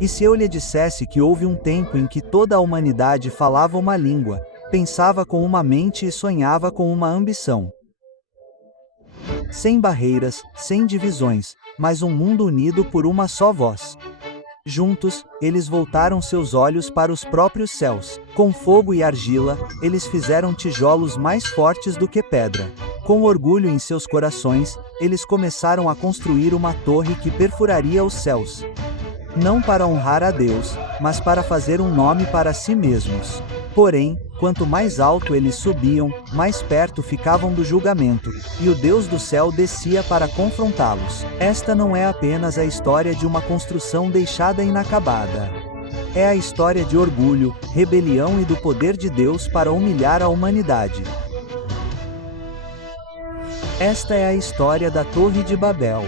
E se eu lhe dissesse que houve um tempo em que toda a humanidade falava uma língua, pensava com uma mente e sonhava com uma ambição? Sem barreiras, sem divisões, mas um mundo unido por uma só voz. Juntos, eles voltaram seus olhos para os próprios céus. Com fogo e argila, eles fizeram tijolos mais fortes do que pedra. Com orgulho em seus corações, eles começaram a construir uma torre que perfuraria os céus. Não para honrar a Deus, mas para fazer um nome para si mesmos. Porém, quanto mais alto eles subiam, mais perto ficavam do julgamento, e o Deus do céu descia para confrontá-los. Esta não é apenas a história de uma construção deixada inacabada. É a história de orgulho, rebelião e do poder de Deus para humilhar a humanidade. Esta é a história da Torre de Babel.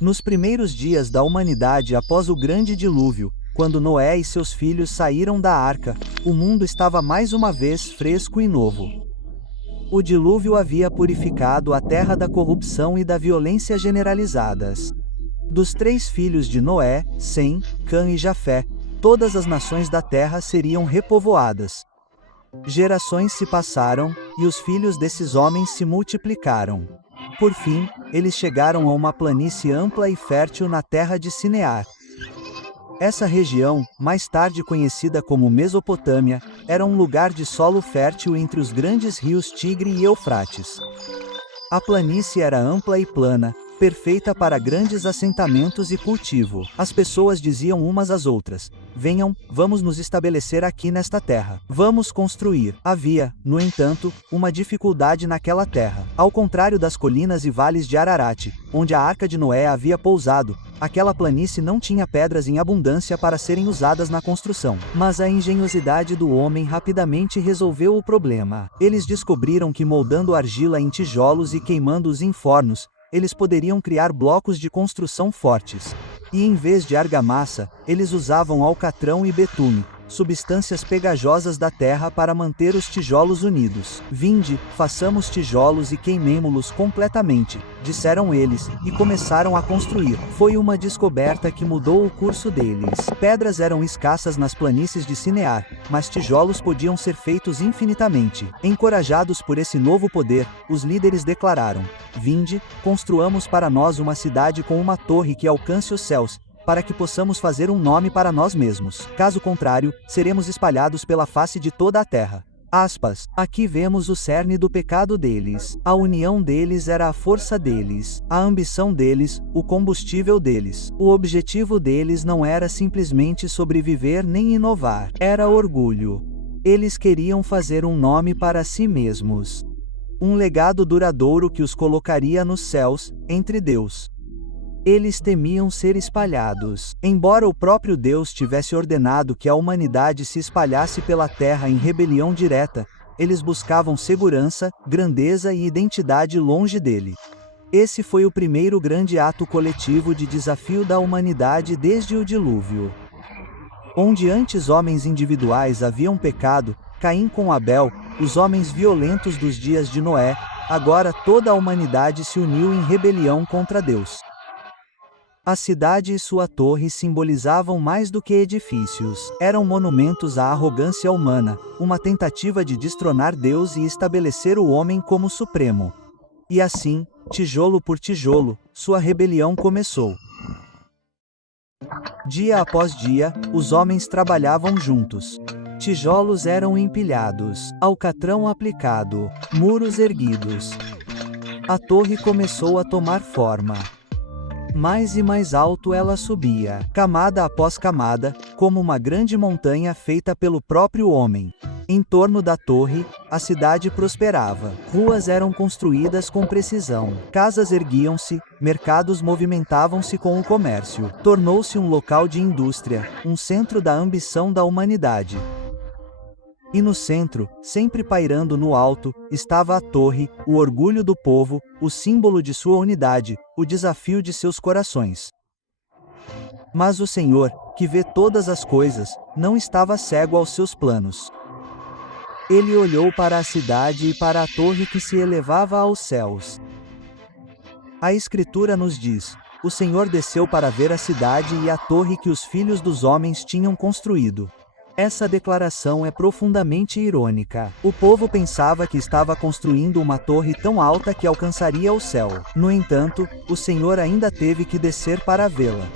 Nos primeiros dias da humanidade após o grande dilúvio, quando Noé e seus filhos saíram da arca, o mundo estava mais uma vez fresco e novo. O dilúvio havia purificado a terra da corrupção e da violência generalizadas. Dos 3 filhos de Noé, Sem, Cã e Jafé, todas as nações da terra seriam repovoadas. Gerações se passaram, e os filhos desses homens se multiplicaram. Por fim, eles chegaram a uma planície ampla e fértil na terra de Sinear. Essa região, mais tarde conhecida como Mesopotâmia, era um lugar de solo fértil entre os grandes rios Tigre e Eufrates. A planície era ampla e plana, perfeita para grandes assentamentos e cultivo. As pessoas diziam umas às outras: venham, vamos nos estabelecer aqui nesta terra. Vamos construir. Havia, no entanto, uma dificuldade naquela terra. Ao contrário das colinas e vales de Ararat, onde a arca de Noé havia pousado, aquela planície não tinha pedras em abundância para serem usadas na construção. Mas a engenhosidade do homem rapidamente resolveu o problema. Eles descobriram que moldando argila em tijolos e queimando-os em fornos, eles poderiam criar blocos de construção fortes. E em vez de argamassa, eles usavam alcatrão e betume, substâncias pegajosas da terra para manter os tijolos unidos. Vinde, façamos tijolos e queimemo-los completamente, disseram eles, e começaram a construir. Foi uma descoberta que mudou o curso deles. Pedras eram escassas nas planícies de Sinear, mas tijolos podiam ser feitos infinitamente. Encorajados por esse novo poder, os líderes declararam: vinde, construamos para nós uma cidade com uma torre que alcance os céus, para que possamos fazer um nome para nós mesmos. Caso contrário, seremos espalhados pela face de toda a terra. Aspas. Aqui vemos o cerne do pecado deles. A união deles era a força deles, a ambição deles, o combustível deles. O objetivo deles não era simplesmente sobreviver nem inovar, era orgulho. Eles queriam fazer um nome para si mesmos. Um legado duradouro que os colocaria nos céus, entre Deus. Eles temiam ser espalhados. Embora o próprio Deus tivesse ordenado que a humanidade se espalhasse pela terra em rebelião direta, eles buscavam segurança, grandeza e identidade longe dele. Esse foi o primeiro grande ato coletivo de desafio da humanidade desde o dilúvio. Onde antes homens individuais haviam pecado, Caim com Abel, os homens violentos dos dias de Noé, agora toda a humanidade se uniu em rebelião contra Deus. A cidade e sua torre simbolizavam mais do que edifícios. Eram monumentos à arrogância humana, uma tentativa de destronar Deus e estabelecer o homem como supremo. E assim, tijolo por tijolo, sua rebelião começou. Dia após dia, os homens trabalhavam juntos. Tijolos eram empilhados, alcatrão aplicado, muros erguidos. A torre começou a tomar forma. Mais e mais alto ela subia, camada após camada, como uma grande montanha feita pelo próprio homem. Em torno da torre, a cidade prosperava. Ruas eram construídas com precisão. Casas erguiam-se, mercados movimentavam-se com o comércio. Tornou-se um local de indústria, um centro da ambição da humanidade. E no centro, sempre pairando no alto, estava a torre, o orgulho do povo, o símbolo de sua unidade, o desafio de seus corações. Mas o Senhor, que vê todas as coisas, não estava cego aos seus planos. Ele olhou para a cidade e para a torre que se elevava aos céus. A Escritura nos diz: o Senhor desceu para ver a cidade e a torre que os filhos dos homens tinham construído. Essa declaração é profundamente irônica. O povo pensava que estava construindo uma torre tão alta que alcançaria o céu. No entanto, o Senhor ainda teve que descer para vê-la.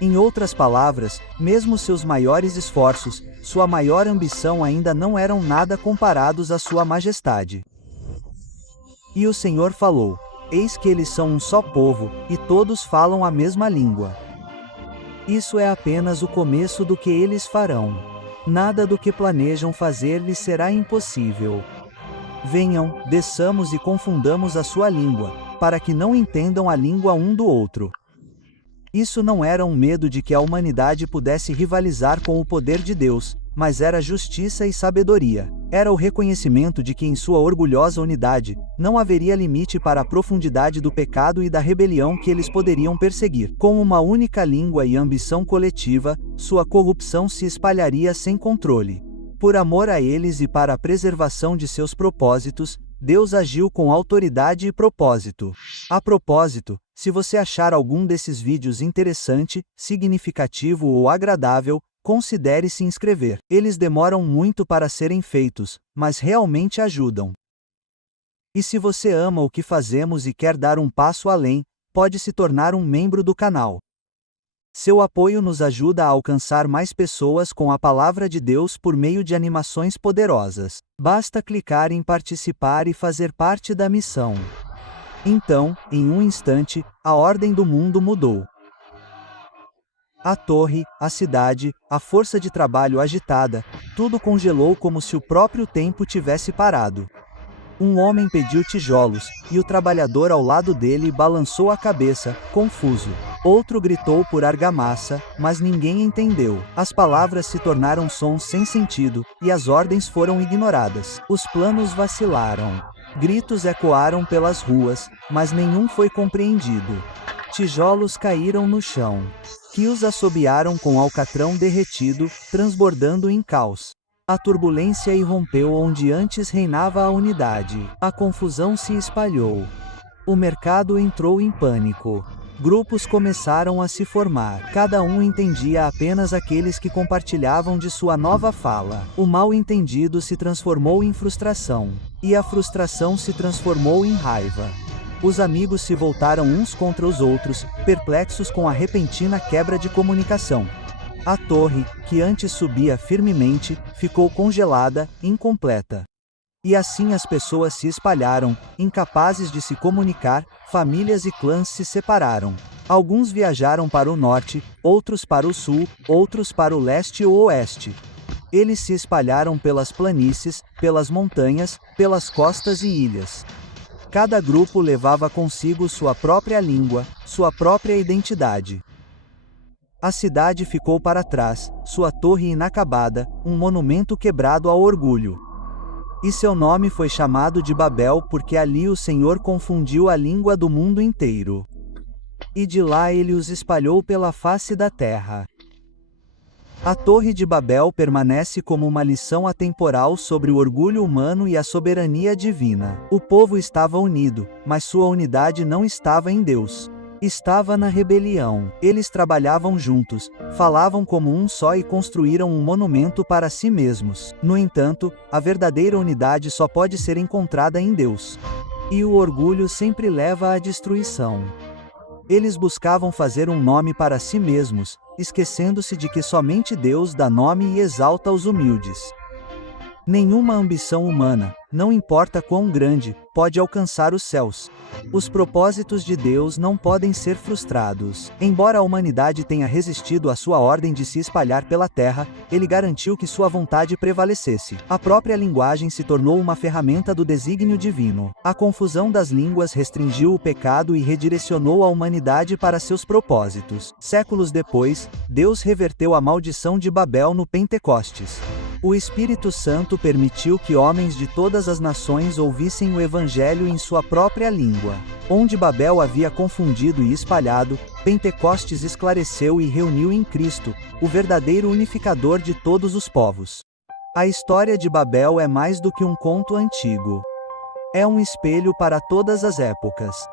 Em outras palavras, mesmo seus maiores esforços, sua maior ambição ainda não eram nada comparados à sua majestade. E o Senhor falou: eis que eles são um só povo, e todos falam a mesma língua. Isso é apenas o começo do que eles farão. Nada do que planejam fazer lhes será impossível. Venham, desçamos e confundamos a sua língua, para que não entendam a língua um do outro. Isso não era um medo de que a humanidade pudesse rivalizar com o poder de Deus, mas era justiça e sabedoria. Era o reconhecimento de que em sua orgulhosa unidade, não haveria limite para a profundidade do pecado e da rebelião que eles poderiam perseguir. Com uma única língua e ambição coletiva, sua corrupção se espalharia sem controle. Por amor a eles e para a preservação de seus propósitos, Deus agiu com autoridade e propósito. A propósito, se você achar algum desses vídeos interessante, significativo ou agradável, considere se inscrever. Eles demoram muito para serem feitos, mas realmente ajudam. E se você ama o que fazemos e quer dar um passo além, pode se tornar um membro do canal. Seu apoio nos ajuda a alcançar mais pessoas com a palavra de Deus por meio de animações poderosas. Basta clicar em participar e fazer parte da missão. Então, em um instante, a ordem do mundo mudou. A torre, a cidade, a força de trabalho agitada, tudo congelou como se o próprio tempo tivesse parado. Um homem pediu tijolos, e o trabalhador ao lado dele balançou a cabeça, confuso. Outro gritou por argamassa, mas ninguém entendeu. As palavras se tornaram sons sem sentido, e as ordens foram ignoradas. Os planos vacilaram. Gritos ecoaram pelas ruas, mas nenhum foi compreendido. Tijolos caíram no chão. Rios assobiaram com alcatrão derretido, transbordando em caos. A turbulência irrompeu onde antes reinava a unidade. A confusão se espalhou. O mercado entrou em pânico. Grupos começaram a se formar. Cada um entendia apenas aqueles que compartilhavam de sua nova fala. O mal-entendido se transformou em frustração. E a frustração se transformou em raiva. Os amigos se voltaram uns contra os outros, perplexos com a repentina quebra de comunicação. A torre, que antes subia firmemente, ficou congelada, incompleta. E assim as pessoas se espalharam, incapazes de se comunicar, famílias e clãs se separaram. Alguns viajaram para o norte, outros para o sul, outros para o leste ou oeste. Eles se espalharam pelas planícies, pelas montanhas, pelas costas e ilhas. Cada grupo levava consigo sua própria língua, sua própria identidade. A cidade ficou para trás, sua torre inacabada, um monumento quebrado ao orgulho. E seu nome foi chamado de Babel porque ali o Senhor confundiu a língua do mundo inteiro. E de lá ele os espalhou pela face da terra. A Torre de Babel permanece como uma lição atemporal sobre o orgulho humano e a soberania divina. O povo estava unido, mas sua unidade não estava em Deus. Estava na rebelião. Eles trabalhavam juntos, falavam como um só e construíram um monumento para si mesmos. No entanto, a verdadeira unidade só pode ser encontrada em Deus. E o orgulho sempre leva à destruição. Eles buscavam fazer um nome para si mesmos, esquecendo-se de que somente Deus dá nome e exalta os humildes. Nenhuma ambição humana, não importa quão grande, pode alcançar os céus. Os propósitos de Deus não podem ser frustrados. Embora a humanidade tenha resistido à sua ordem de se espalhar pela terra, ele garantiu que sua vontade prevalecesse. A própria linguagem se tornou uma ferramenta do desígnio divino. A confusão das línguas restringiu o pecado e redirecionou a humanidade para seus propósitos. Séculos depois, Deus reverteu a maldição de Babel no Pentecostes. O Espírito Santo permitiu que homens de todas as nações ouvissem o Evangelho em sua própria língua. Onde Babel havia confundido e espalhado, Pentecostes esclareceu e reuniu em Cristo, o verdadeiro unificador de todos os povos. A história de Babel é mais do que um conto antigo. É um espelho para todas as épocas.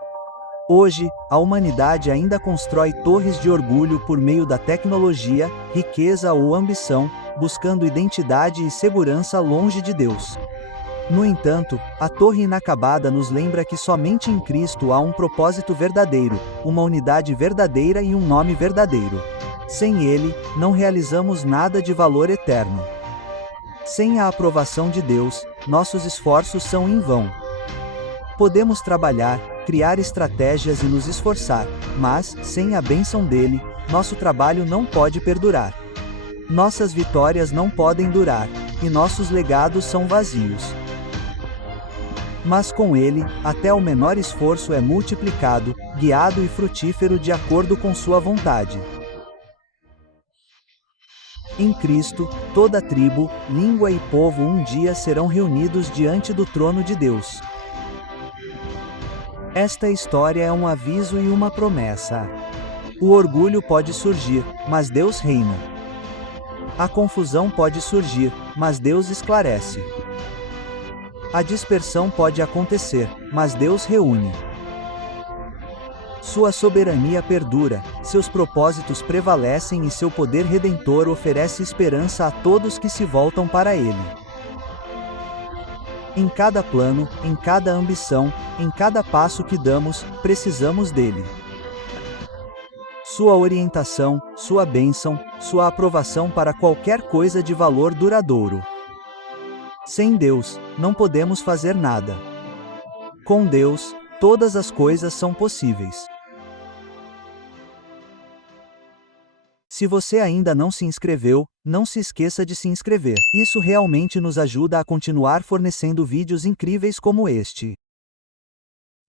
Hoje, a humanidade ainda constrói torres de orgulho por meio da tecnologia, riqueza ou ambição, buscando identidade e segurança longe de Deus. No entanto, a torre inacabada nos lembra que somente em Cristo há um propósito verdadeiro, uma unidade verdadeira e um nome verdadeiro. Sem Ele, não realizamos nada de valor eterno. Sem a aprovação de Deus, nossos esforços são em vão. Podemos trabalhar, criar estratégias e nos esforçar, mas, sem a bênção dele, nosso trabalho não pode perdurar. Nossas vitórias não podem durar, e nossos legados são vazios. Mas com ele, até o menor esforço é multiplicado, guiado e frutífero de acordo com sua vontade. Em Cristo, toda tribo, língua e povo um dia serão reunidos diante do trono de Deus. Esta história é um aviso e uma promessa. O orgulho pode surgir, mas Deus reina. A confusão pode surgir, mas Deus esclarece. A dispersão pode acontecer, mas Deus reúne. Sua soberania perdura, seus propósitos prevalecem e seu poder redentor oferece esperança a todos que se voltam para ele. Em cada plano, em cada ambição, em cada passo que damos, precisamos dele. Sua orientação, sua bênção, sua aprovação para qualquer coisa de valor duradouro. Sem Deus, não podemos fazer nada. Com Deus, todas as coisas são possíveis. Se você ainda não se inscreveu, não se esqueça de se inscrever. Isso realmente nos ajuda a continuar fornecendo vídeos incríveis como este.